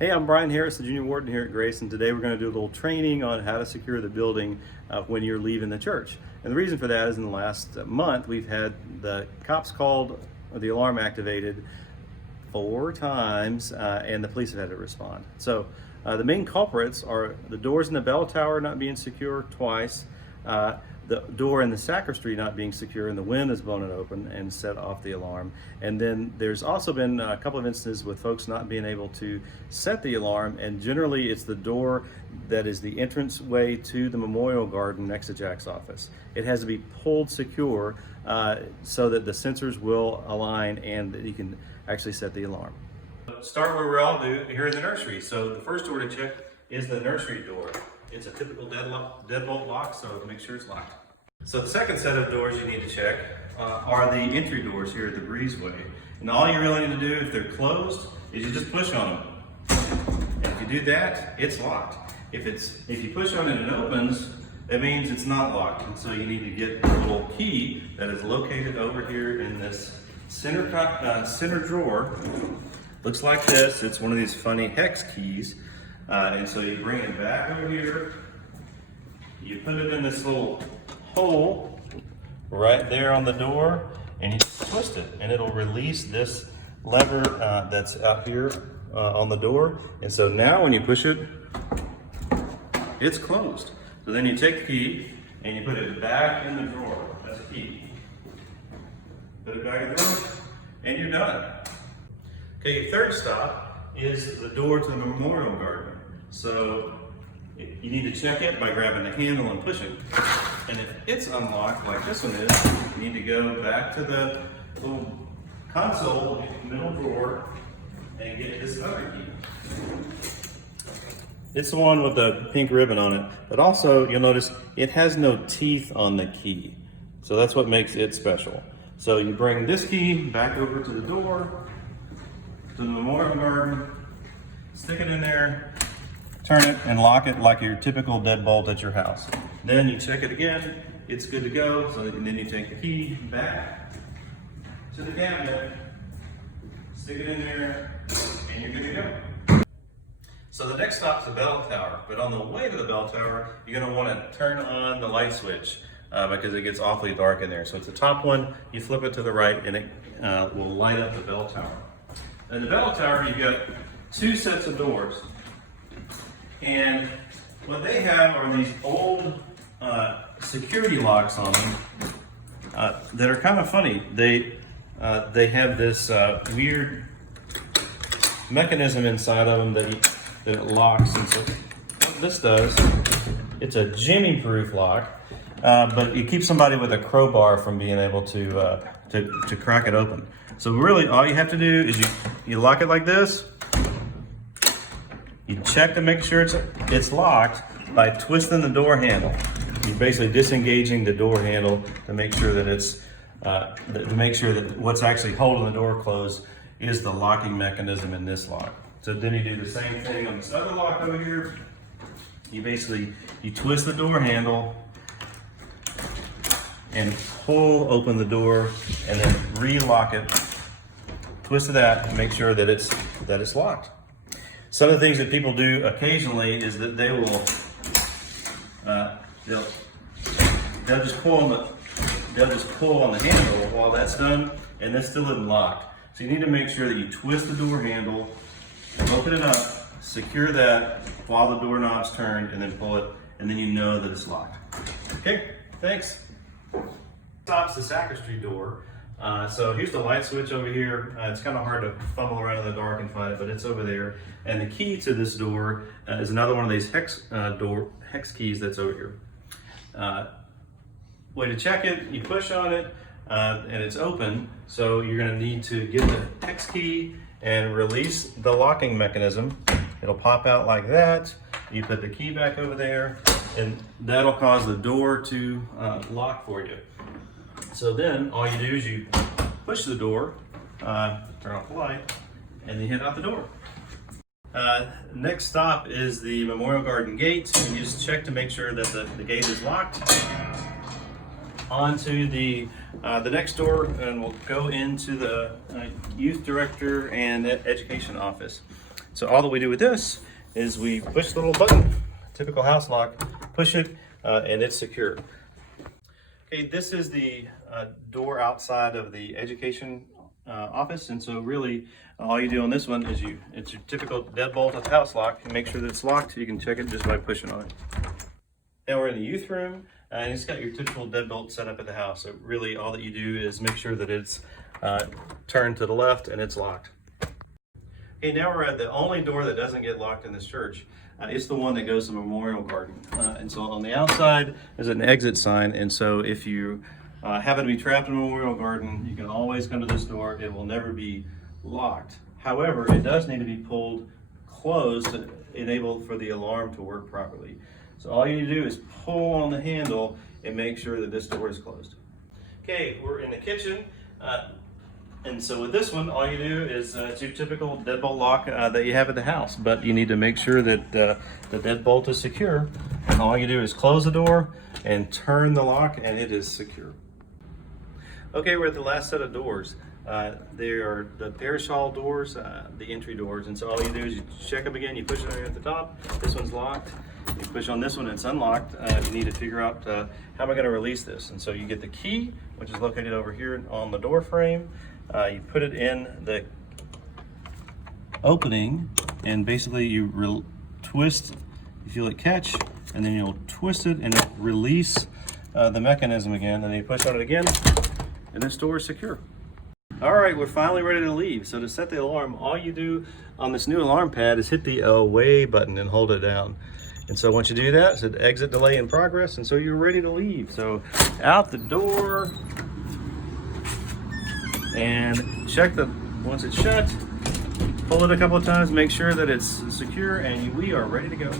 Hey, I'm Brian Harris, the junior warden here at Grace, and today we're going to do a little training on how to secure the building when you're leaving the church. And the reason for that is in the last month we've had the cops called, the alarm activated 4 times, and the police have had to respond. So the main culprits are the doors in the bell tower not being secure twice, the door in the sacristy not being secure, and the wind has blown it open and set off the alarm. And then there's also been a couple of instances with folks not being able to set the alarm, and generally it's the door that is the entrance way to the memorial garden next to Jack's office. It has to be pulled secure so that the sensors will align and that you can actually set the alarm. Start where we all do, here in the nursery. So the first door to check is the nursery door. It's a typical deadbolt lock, so make sure it's locked. So the second set of doors you need to check are the entry doors here at the breezeway. And all you really need to do if they're closed is you just push on them. And if you do that, it's locked. If you push on it and it opens, that means it's not locked. And so you need to get a little key that is located over here in this center drawer. Looks like this. It's one of these funny hex keys. And so you bring it back over here, you put it in this little hole right there on the door, and you twist it, and it'll release this lever that's out here on the door. And so now when you push it, it's closed. So then you take the key and you put it back in the drawer. That's a key. Put it back in the drawer, and you're done. Okay, your third stop is the door to the memorial garden. So you need to check it by grabbing the handle and pushing. And if it's unlocked, like this one is, you need to go back to the little console, middle drawer, and get this other key. It's the one with the pink ribbon on it, but also you'll notice it has no teeth on the key. So that's what makes it special. So you bring this key back over to the door, to the memorial garden, stick it in there, turn it and lock it like your typical deadbolt at your house. Then you check it again, it's good to go. So then you take the key back to the cabinet, stick it in there, and you're good to go. So the next stop is the bell tower, but on the way to the bell tower, you're gonna wanna turn on the light switch because it gets awfully dark in there. So it's the top one, you flip it to the right, and it will light up the bell tower. In the bell tower, you've got 2 sets of doors. And what they have are these old security locks on them that are kind of funny. They have this weird mechanism inside of them that it locks. And so what this does, it's a jimmy-proof lock, but it keeps somebody with a crowbar from being able to crack it open. So really, all you have to do is you lock it like this. You check to make sure it's locked by twisting the door handle. You're basically disengaging the door handle to make sure that what's actually holding the door closed is the locking mechanism in this lock. So then you do the same thing on this other lock over here. You twist the door handle and pull open the door, and then re-lock it. Twist that and make sure that it's locked. Some of the things that people do occasionally is that they will they'll just pull on the handle while that's done, and this still isn't locked. So you need to make sure that you twist the door handle, open it up, secure that while the doorknob's turned, and then pull it, and then you know that it's locked. Okay, thanks. Stops the sacristy door. So here's the light switch over here. It's kind of hard to fumble around in the dark and find it, but it's over there. And the key to this door is another one of these hex keys that's over here. Way to check it, you push on it, and it's open. So you're gonna need to get the hex key and release the locking mechanism. It'll pop out like that. You put the key back over there, and that'll cause the door to lock for you. So then all you do is you push the door, turn off the light, and you head out the door. Next stop is the Memorial Garden gate. And you just check to make sure that the gate is locked. Onto the next door, and we'll go into the youth director and education office. So all that we do with this is we push the little button, typical house lock, push it, and it's secure. Okay, this is the door outside of the education office, and so really all you do on this one is it's your typical deadbolt of house lock. You make sure that it's locked. You can check it just by pushing on it. Now we're in the youth room, and it's got your typical deadbolt set up at the house. So really all that you do is make sure that it's turned to the left and it's locked. Okay, now we're at the only door that doesn't get locked in this church. It's the one that goes to Memorial Garden. And so on the outside is an exit sign, and so if you happen to be trapped in Memorial Garden, you can always come to this door. It will never be locked. However, it does need to be pulled closed to enable for the alarm to work properly. So all you need to do is pull on the handle and make sure that this door is closed. Okay, we're in the kitchen. And so with this one, all you do is it's your typical deadbolt lock that you have at the house, but you need to make sure that the deadbolt is secure. And all you do is close the door and turn the lock, and it is secure. Okay, we're at the last set of doors. They are the parasol doors, the entry doors. And so all you do is you check them again, you push it at the top. This one's locked. You push on this one, it's unlocked. You need to figure out how am I going to release this. And so you get the key, which is located over here on the door frame. You put it in the opening, and basically you twist, you feel it catch, and then you'll twist it and release the mechanism again, and then you push on it again, and this door is secure. All right, we're finally ready to leave. So to set the alarm, all you do on this new alarm pad is hit the away button and hold it down. And so once you do that, it said exit delay in progress, and so you're ready to leave. So out the door, and check once it's shut, pull it a couple of times, make sure that it's secure, and we are ready to go.